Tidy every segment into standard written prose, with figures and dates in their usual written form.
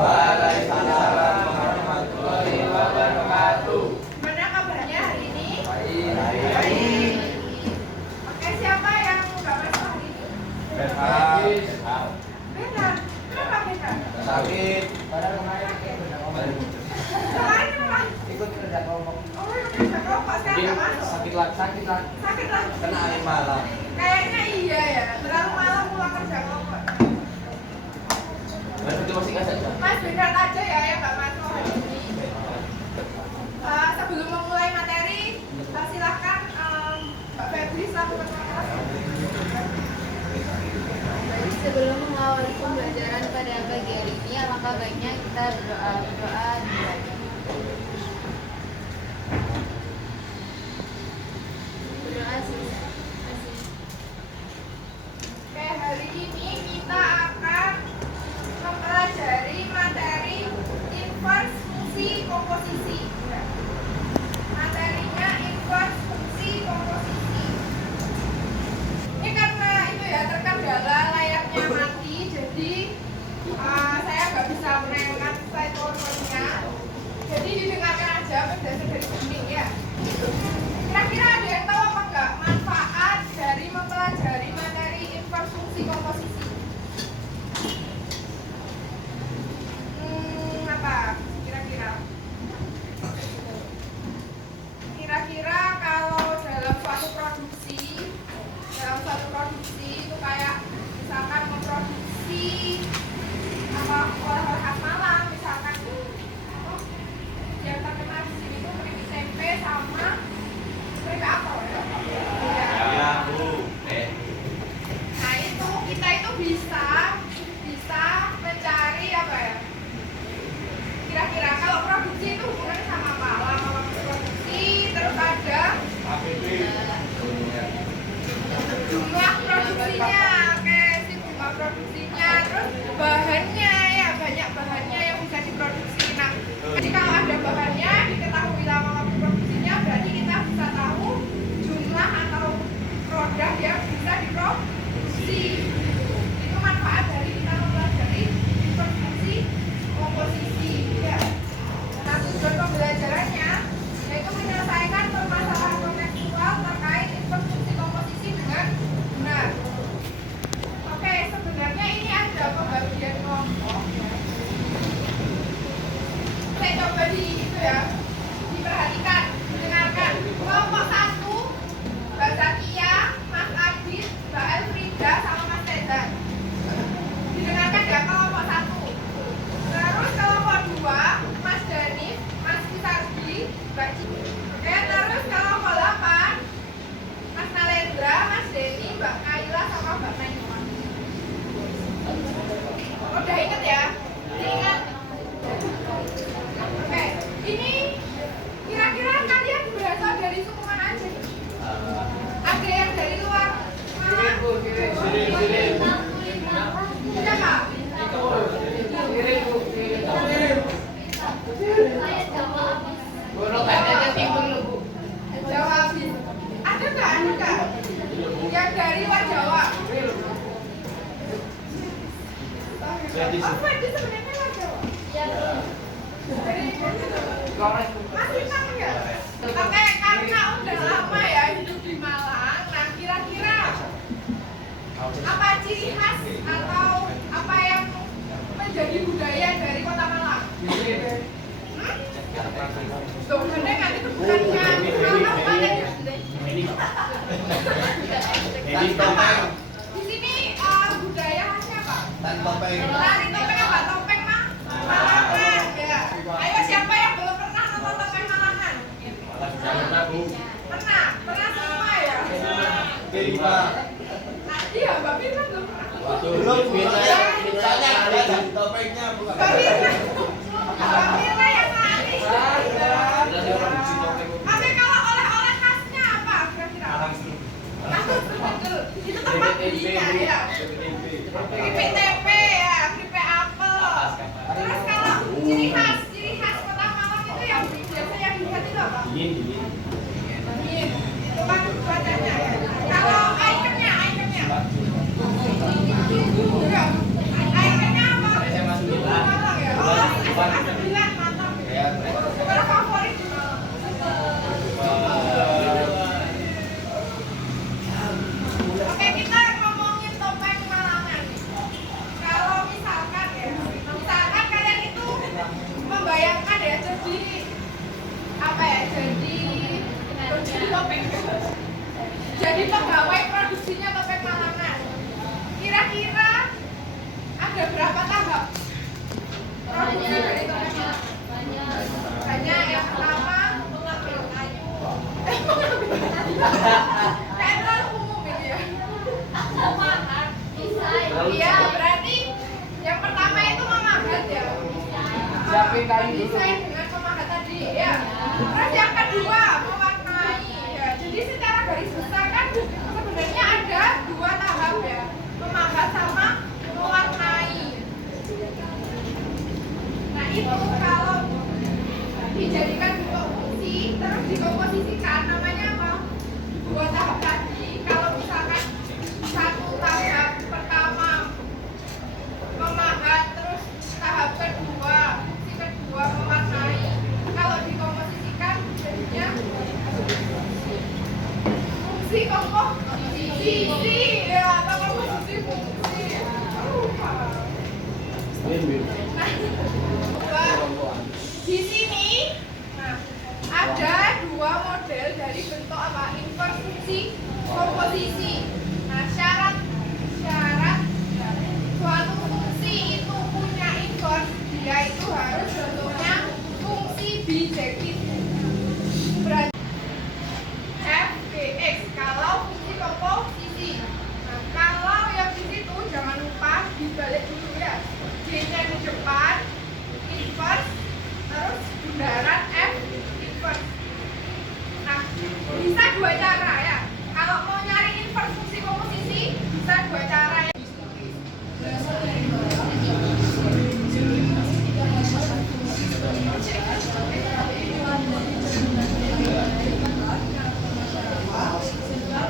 Waalaikumsalam warahmatullahi wabarakatuh. Gimana kabarnya hari ini? Baik. Baik. Oke, siapa yang nggak masuk hari ini? Sehat. Benar. Kenapa benar? Sakit. Kemarin kenapa? Ikut kerja kelompok. Oh, ikut kerja kelompok. Sekarang nggak masuk. Sakit lagi. Sakit lagi. Kena angin malam. Kayaknya iya ya. Terlalu malam pulang kerja kelompok. Itu masih nggak saja. Mas benar aja ya yang nggak masuk hari ini. Sebelum memulai materi, silakan Mbak Febri selaku ketua kelas. Sebelum mengawali pembelajaran pada pagi hari ini, alangkah baiknya kita berdoa dimulai. Berdoa sih. Oke, hari ini kita akan mempelajari materi inverse fungsi komposisi. Materinya inverse fungsi komposisi. Ini karena itu ya terkendala layarnya mati, jadi saya nggak bisa menayangkan slide PowerPoint-nya. Jadi didengarkan aja berdasar dari bimbing ya. Kira-kira ada yang tahu apa enggak manfaat dari mempelajari materi inverse fungsi komposisi? Apa kira-kira? Kira-kira kalau dalam suatu produksi itu kayak misalkan memproduksi apa oleh-oleh khas Malang, misalkan yang terkenal di sini tuh keripik tempe sama keripik apa ya? Ya, Bu. Nah itu kita itu bisa mencari apa ya? Kira-kira kalau produksi itu hubungannya sama apa? Lama produksi, terus ada jumlah produksinya, oke, si jumlah produksinya, terus bahannya ya banyak bahannya yang bisa diproduksi. Nah, jadi kalau ada bahannya diketahui lama waktu produksinya, berarti kita bisa tahu jumlah atau produk yang bisa diproduksi. Itu manfaat dari kita mempelajari inverse fungsi komposisi. Ya. Nah, tujuan pembelajarannya yaitu menyelesaikan permasalahan kontekstual terkait inverse fungsi komposisi dengan benar. Oke, sebenarnya ini ada pembagian kelompok. Saya coba diperhatikan, dengarkan. Kelompok 1, Mbak Zakia, Mas Adit, Mbak Elfrida, sama Mas Tezan. Didengarkan ya kelompok 1. Terus kelompok 2, Mas Danif, Mas Fisardi, Mbak Cici. Oke, terus kelompok 8, Mas Nalendra, Mas Denny, Mbak Kaila, sama Mbak Naiman. Udah inget ya? Ingat? Oke, ini kira-kira kalian berasal dari suku mana aja? Ada yang dari luar Malang? Siapa? Jawa habis. Ada nggak? Yang dari luar Jawa? Oh, Freddy sebenarnya luar Jawa. Masih sama ya? Oke, karena udah lama ya hidup di Malang. Nah, kira-kira apa ciri khas atau apa yang menjadi budaya dari Kota Malang? Tuh, kan itu bukannya kalau panen ya? Di sini budaya khasnya apa? Tari topeng apa? Topeng mah? Malangan ya. Ayo siapa yang belum pernah nonton topeng Malangan? Pernah semua ya? Iya, Mbak Firman belum pernah. Soalnya ada topengnya bukan. Mbak Firman yang nari. Tapi kalau oleh-oleh khasnya apa kira-kira? Langsung betul. Itu tempat belinya ya. Keripik tempe ya, keripik apel. Terus kalau ciri khas Kota Malang itu yang biasanya dilihat itu apa? Dingin. Itu kan cuacanya ya. Kalau ikonnya. Ya. Ikonnya apa? Malang ya. Oh, fungsi dari topeng banyak. Yang pertama mengambil kayu. Kayak terlalu umum ini ya. Iya, berarti yang pertama itu memahat ya. Siapin kayu dulu. Desain dengan memahat tadi ya. Terus yang kedua mewarnai ya. Jadi secara garis besar kan sebenarnya ada dua tahap ya. Memahat sama mewarnai. Nah itu kalau dijadikan bentuk fungsi terus dikomposisikan namanya apa? Dua tahap tadi. Kalau misalkan satu tahap pertama memahat terus tahap kedua fungsi kedua mewarnai, kalau dikomposisikan jadinya fungsi komposisi ya atau komposisi fungsi. Nah, di sini nah, ada dua model dari bentuk apa inverse fungsi komposisi. Nah syarat suatu fungsi itu punya inverse, dia itu harus bentuknya fungsi bijektif. Berarti f dx kalau fungsi komposisi. Nah kalau yang di situ jangan lupa dibalik dulu ya, j-nya di depan inverse terus bundaran f inverse. Nah bisa dua cara ya. Kalau mau nyari inverse fungsi komposisi bisa dua cara ya.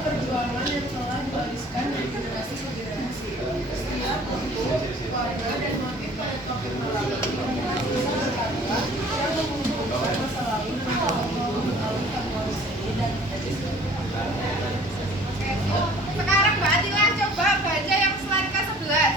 Perjuangan yang telah diwariskan dari generasi ke generasi. Setiap bentuk, warna, dan motif pada topeng malam ini menghasilkan karya yang mengumpulkan masa lalu dan tokoh mengalihkan manusia dan Sekarang Mbak Atila coba baca yang slide ke-11.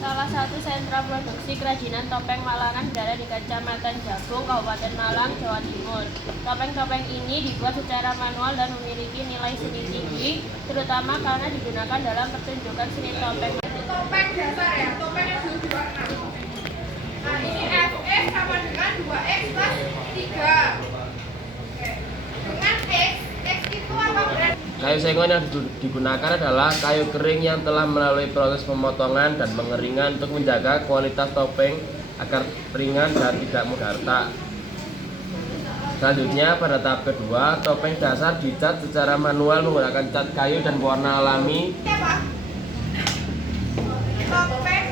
Salah satu sentra produksi kerajinan topeng Malangan berada di Kecamatan Jagung, Kabupaten Malang, Jawa Timur. Topeng-topeng ini dibuat secara manual dan memiliki nilai seni tinggi, terutama karena digunakan dalam pertunjukan seni topeng. Topeng dasar ya, topeng yang belum diwarna. Nah ini Fx sama dengan 2x plus 3. Oke. Dengan x itu apa berarti? Kayu sengon yang digunakan adalah kayu kering yang telah melalui proses pemotongan dan pengeringan untuk menjaga kualitas topeng agar ringan dan tidak mudah retak. Selanjutnya, pada tahap kedua, topeng dasar dicat secara manual menggunakan cat kayu dan warna alami. Ini apa? Topeng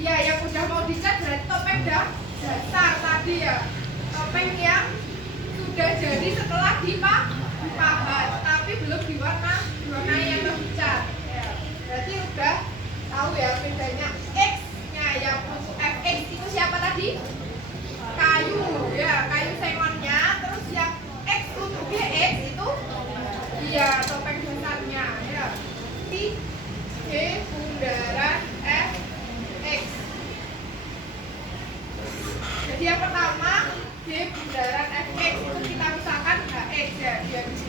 ya yang udah mau dicat berarti topeng dasar tadi ya. Topeng yang sudah jadi setelah dipahat tapi belum diwarnai atau dicat ya. Berarti udah tahu ya bedanya. X nya yang untuk Fx itu siapa tadi? Kayu ya, kayu sengonnya. Terus yang X untuk Gx itu iya topeng dasarnya ya. G bundaran Fx. Jadi yang pertama G bundaran Fx itu kita misalkan Hx ya, dia di situ.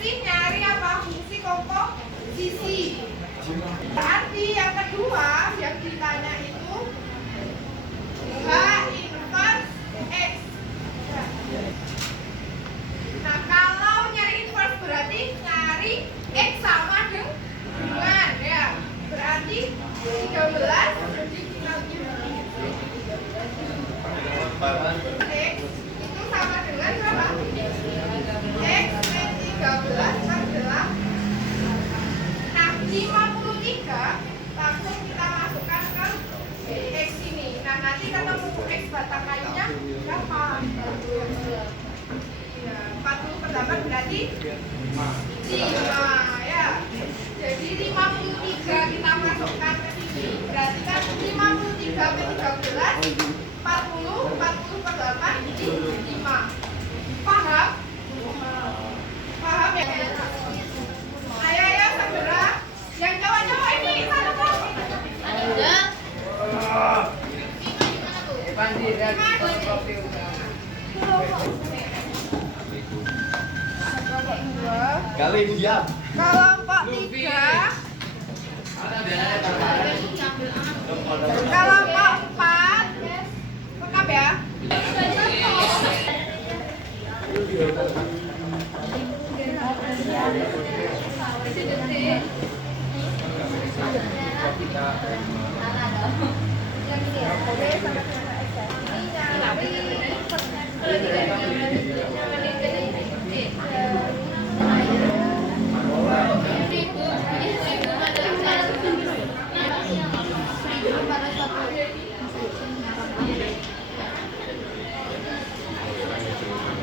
Ini nyari apa? Fungsi komposisi. Berarti yang kedua yang ditanya itu H inverse X. Nah kalau nyari inverse berarti nyari X sama dengan ya. Berarti 13 jadi X itu sama dengan berapa? X min 13 adalah nah 53 langsung kita masukkan ke X ini. Nah nanti ketemu X batang kayunya berapa? Ya, 40 per 8 berarti 5 ya. Jadi 53 kita masukkan ke sini. Berarti kan 53 per 13 40 per 8 jadi 5. Paham? Paham ya? Ayo segera. Yang cowok-cowok ini satu kelompok. Kali diam. Kelompok 3 Kalau mau 4, lengkap ya.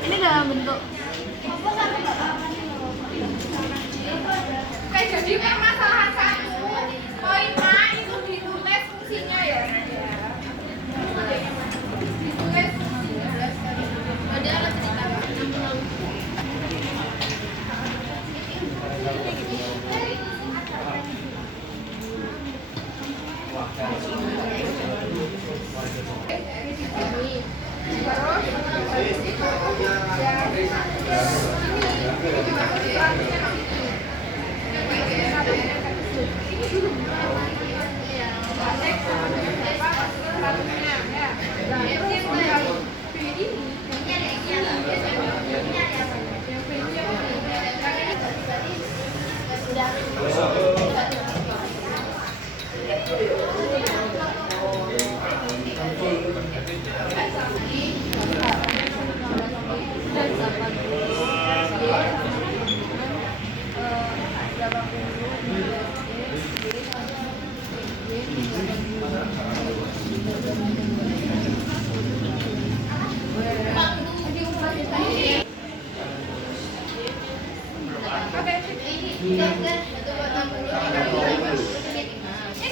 Ini dalam bentuk Oke, jadi permasalahan 1 poin A itu ditulis fungsinya ya. Ditulis fungsinya. ada alat cerita.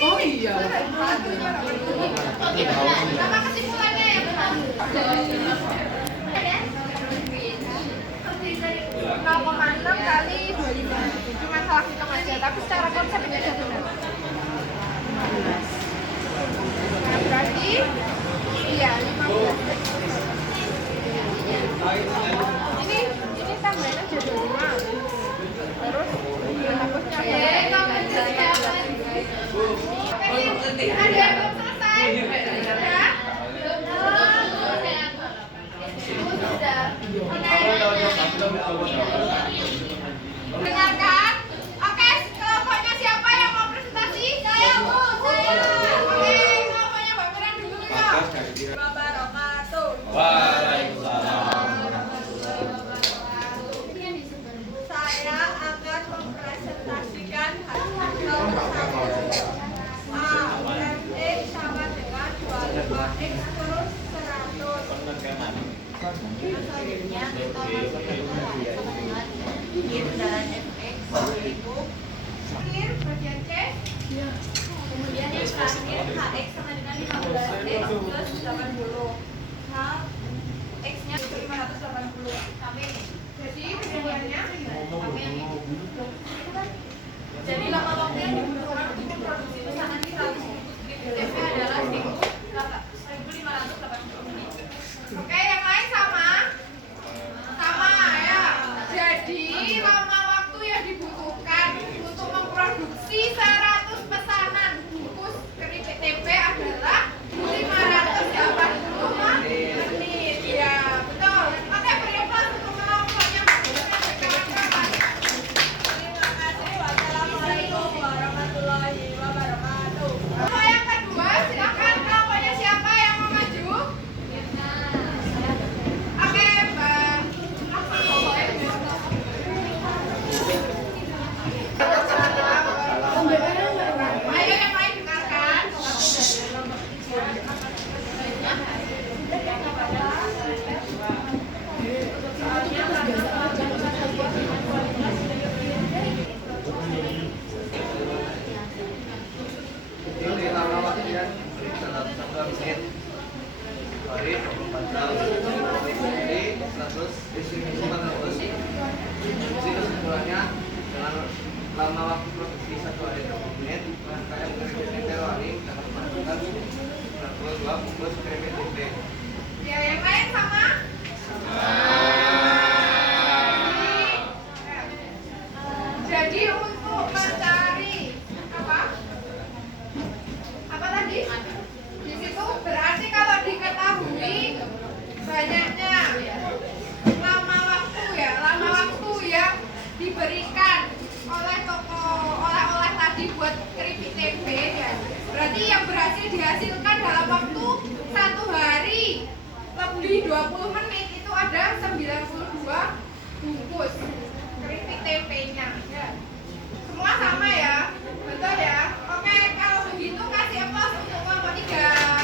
Oh iya. Sama kesimpulannya ya benar. 0,6 kali 25. Cuma salah hitung aja, tapi secara konsep ini sudah benar. Nah, berarti iya 15. Ini tambahin aja 25. Terus hapusnya ada yang belum selesai? Ya? Dengarkan. Oke, kelompoknya siapa yang mau presentasi? Saya, Bu. Saya. Oke, kelompoknya Mbak Miran dulu yuk. Wabarakatuh. Waalaikumsalam. Saya akan mempresentasikan kelompok 1. A, X sama dengan 25X terus 100. Selanjutnya kita masuk ke dengan bundaran fx yaitu Akhir bagian C. kemudian yang terakhir hx sama dengan 15x plus 80. X nya 580 Sampai ini. jadi kemudiannya Sampai yang ini. Jadi lama waktu yang dibutuhkan untuk memproduksi pesanan di 100 TP adalah 1580 menit. oke yang lain sama ya jadi lama waktu yang dibutuhkan untuk memproduksi 100 pesanan bungkus keripik tempe adalah 580 menit ya betul oke beri aplaus untuk kelompoknya Mbak Miran dan kawan-kawan. Terima kasih. Wassalamualaikum warahmatullahi wabarakatuh. Kelompok yang kedua silakan kelompoknya siapa yang mau maju? Oke, Mbak. Ayo yang lain dengarkan. Ini lama waktunya 1 menit. Hari 24 jam. Jadi 100 distribusi 400. Jadi kesimpulannya dengan lama waktu produksi 1 hari 20 menit, rangkaian keripik tempe hari dapat menghasilkan 92 bungkus keripik tempe. Ya, yang lain sama? Jadi untuk mencari apa? di 20 menit itu ada 92 bungkus keripik tempe-nya. Ya. Semua sama ya, betul ya? Oke, kalau begitu kasih aplaus untuk kelompok 3.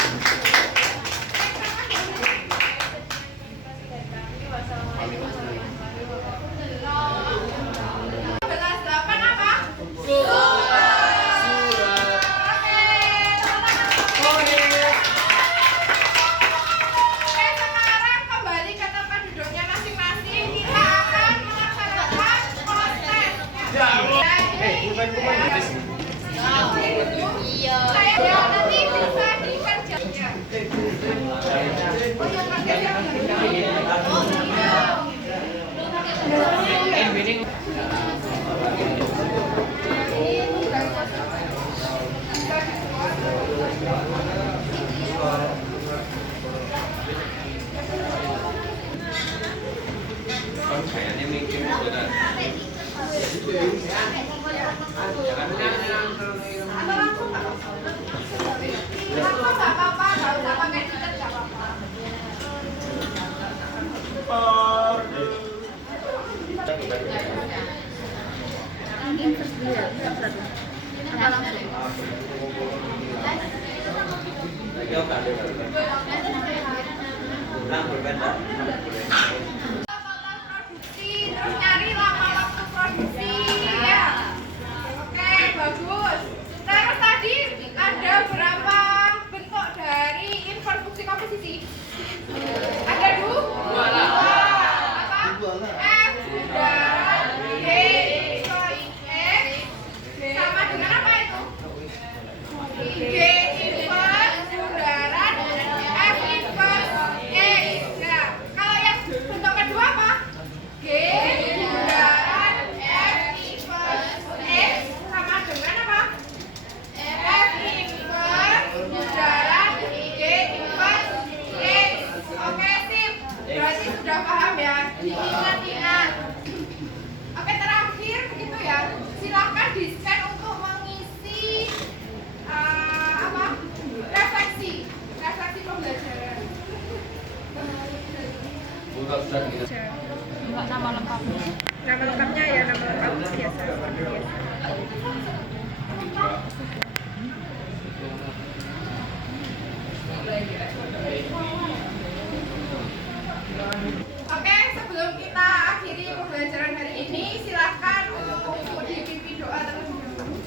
Produksi, terus nyari lama waktu produksi ya. Oke, bagus. Terus tadi ada berapa bentuk dari infoduksi komposisi? Ada dua. Apa? F bundaran G X sama dengan apa itu? G inverse bundaran F inverse X. Nah, kalau yang bentuk kedua apa? G bundaran F inverse X sama dengan apa? F inverse bundaran G inverse X. Oke, sip. Berarti sudah paham ya? Diingat-ingat. Oke, terakhir begitu ya. Silakan di-scan untuk mengisi refleksi pembelajaran. Enggak nama lengkapnya. Nama lengkapnya ya, nama lengkap biasa seperti biasa. Oke, sebelum kita akhiri pembelajaran hari ini, silakan untuk dipimpin doa terlebih dahulu.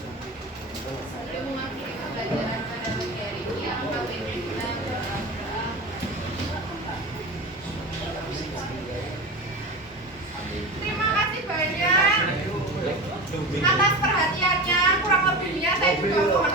Sebelum mengakhiri pembelajaran pada pagi hari ini, alangkah baiknya kita berdoa. Terima kasih banyak atas perhatiannya. Kurang lebihnya saya juga mohon